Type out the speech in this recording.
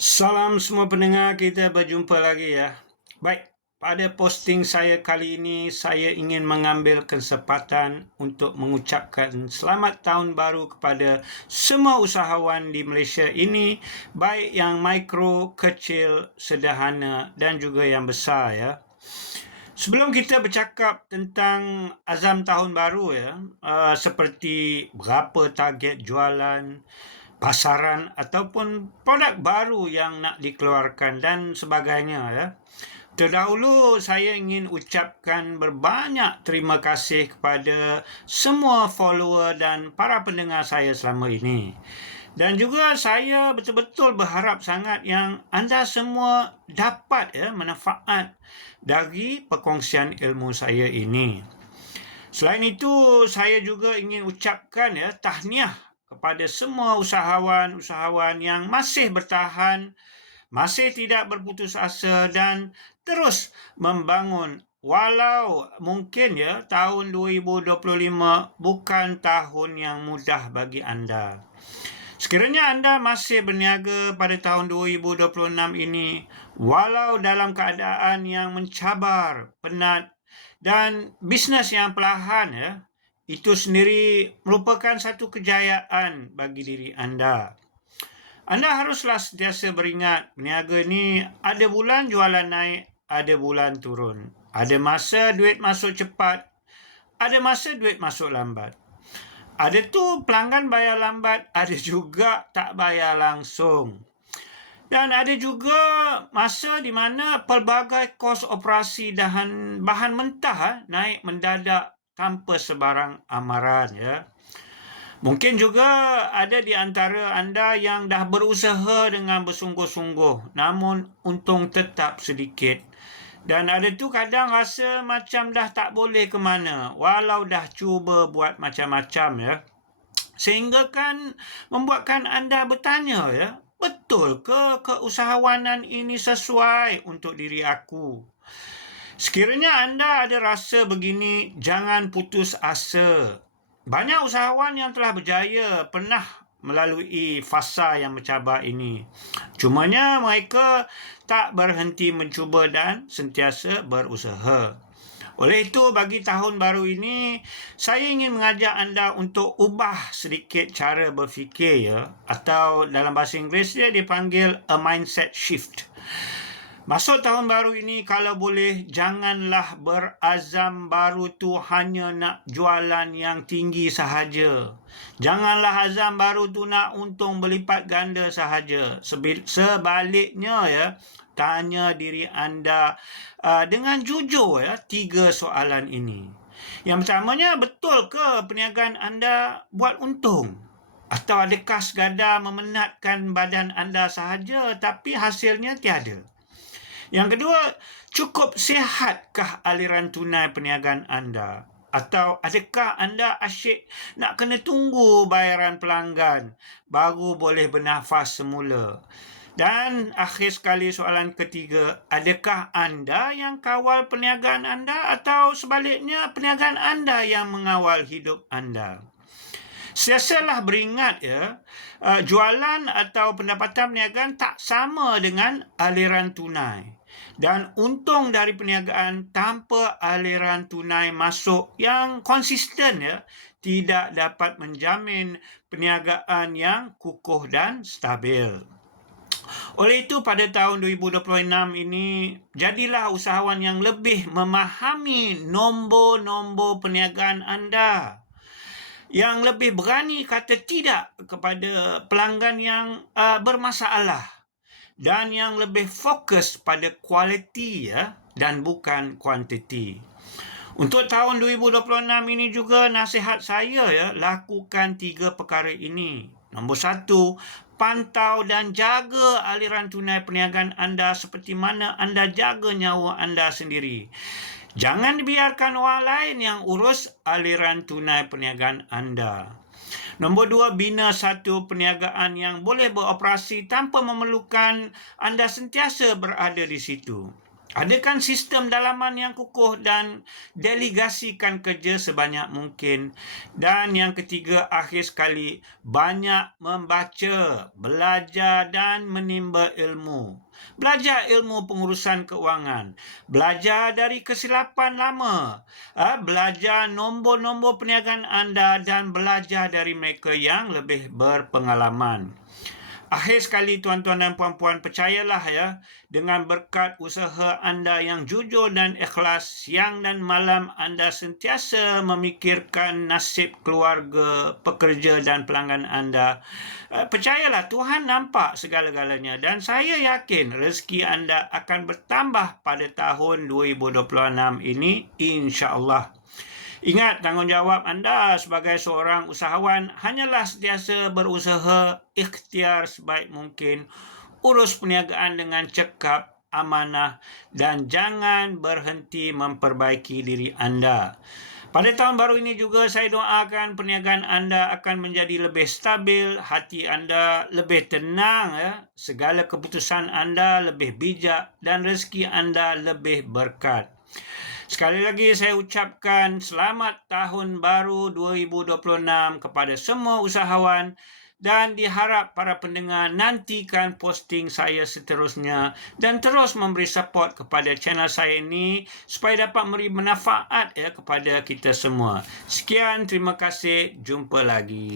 Salam semua pendengar, kita berjumpa lagi ya. Baik, pada posting saya kali ini, saya ingin mengambil kesempatan untuk mengucapkan selamat tahun baru kepada semua usahawan di Malaysia ini, baik yang mikro, kecil, sederhana dan juga yang besar ya. Sebelum kita bercakap tentang azam tahun baru ya, seperti berapa target jualan, pasaran ataupun produk baru yang nak dikeluarkan dan sebagainya ya. Terdahulu saya ingin ucapkan berbanyak terima kasih kepada semua follower dan para pendengar saya selama ini. Dan juga saya betul-betul berharap sangat yang anda semua dapat manfaat dari perkongsian ilmu saya ini. Selain itu, saya juga ingin ucapkan tahniah kepada semua usahawan-usahawan yang masih bertahan, masih tidak berputus asa dan terus membangun walau mungkin tahun 2025 bukan tahun yang mudah bagi anda. Sekiranya anda masih berniaga pada tahun 2026 ini, walau dalam keadaan yang mencabar, penat dan bisnes yang perlahan itu sendiri merupakan satu kejayaan bagi diri anda. Anda haruslah sentiasa beringat, berniaga ni ada bulan jualan naik, ada bulan turun. Ada masa duit masuk cepat, ada masa duit masuk lambat. Ada tu pelanggan bayar lambat, ada juga tak bayar langsung. Dan ada juga masa di mana pelbagai kos operasi dan bahan mentah naik mendadak tanpa sebarang amaran ya. Mungkin juga ada di antara anda yang dah berusaha dengan bersungguh-sungguh namun untung tetap sedikit. Dan ada tu kadang rasa macam dah tak boleh ke mana walau dah cuba buat macam-macam ya. Sehingga kan membuatkan anda bertanya betul ke keusahawanan ini sesuai untuk diri aku? Sekiranya anda ada rasa begini, jangan putus asa. Banyak usahawan yang telah berjaya pernah melalui fasa yang mencabar ini. Cumanya mereka tak berhenti mencuba dan sentiasa berusaha. Oleh itu, bagi tahun baru ini, saya ingin mengajak anda untuk ubah sedikit cara berfikir atau dalam bahasa Inggeris dia dipanggil a mindset shift. Masuk tahun baru ini, kalau boleh, janganlah berazam baru tu hanya nak jualan yang tinggi sahaja. Janganlah azam baru tu nak untung berlipat ganda sahaja. Sebaliknya tanya diri anda dengan jujur 3 soalan ini. Yang pertamanya, betul ke perniagaan anda buat untung? Atau adakah sekadar memenatkan badan anda sahaja tapi hasilnya tiada? Yang kedua, cukup sihatkah aliran tunai perniagaan anda? Atau adakah anda asyik nak kena tunggu bayaran pelanggan baru boleh bernafas semula? Dan akhir sekali soalan ketiga, adakah anda yang kawal perniagaan anda atau sebaliknya perniagaan anda yang mengawal hidup anda? Sentiasalah beringat jualan atau pendapatan perniagaan tak sama dengan aliran tunai. Dan untung dari perniagaan tanpa aliran tunai masuk yang konsisten tidak dapat menjamin perniagaan yang kukuh dan stabil. Oleh itu, pada tahun 2026 ini, jadilah usahawan yang lebih memahami nombor-nombor perniagaan anda. Yang lebih berani kata tidak kepada pelanggan yang bermasalah. Dan yang lebih fokus pada kualiti dan bukan kuantiti. Untuk tahun 2026 ini juga nasihat saya lakukan 3 perkara ini. Nombor 1, pantau dan jaga aliran tunai perniagaan anda seperti mana anda jaga nyawa anda sendiri. Jangan dibiarkan orang lain yang urus aliran tunai perniagaan anda. Nombor 2, bina satu perniagaan yang boleh beroperasi tanpa memerlukan anda sentiasa berada di situ. Adakan sistem dalaman yang kukuh dan delegasikan kerja sebanyak mungkin. Dan yang ketiga, akhir sekali, banyak membaca, belajar dan menimba ilmu. Belajar ilmu pengurusan keuangan. Belajar dari kesilapan lama. Belajar nombor-nombor perniagaan anda dan belajar dari mereka yang lebih berpengalaman. Akhir sekali tuan-tuan dan puan-puan, percayalah ya, dengan berkat usaha anda yang jujur dan ikhlas, siang dan malam anda sentiasa memikirkan nasib keluarga, pekerja dan pelanggan anda. Percayalah, Tuhan nampak segala-galanya dan saya yakin rezeki anda akan bertambah pada tahun 2026 ini, insya-Allah. Ingat, tanggungjawab anda sebagai seorang usahawan hanyalah sentiasa berusaha ikhtiar sebaik mungkin, urus perniagaan dengan cekap, amanah dan jangan berhenti memperbaiki diri anda. Pada tahun baru ini juga saya doakan perniagaan anda akan menjadi lebih stabil, hati anda lebih tenang, segala keputusan anda lebih bijak dan rezeki anda lebih berkat. Sekali lagi saya ucapkan selamat tahun baru 2026 kepada semua usahawan dan diharap para pendengar nantikan posting saya seterusnya dan terus memberi support kepada channel saya ini supaya dapat memberi manfaat kepada kita semua. Sekian, terima kasih, jumpa lagi.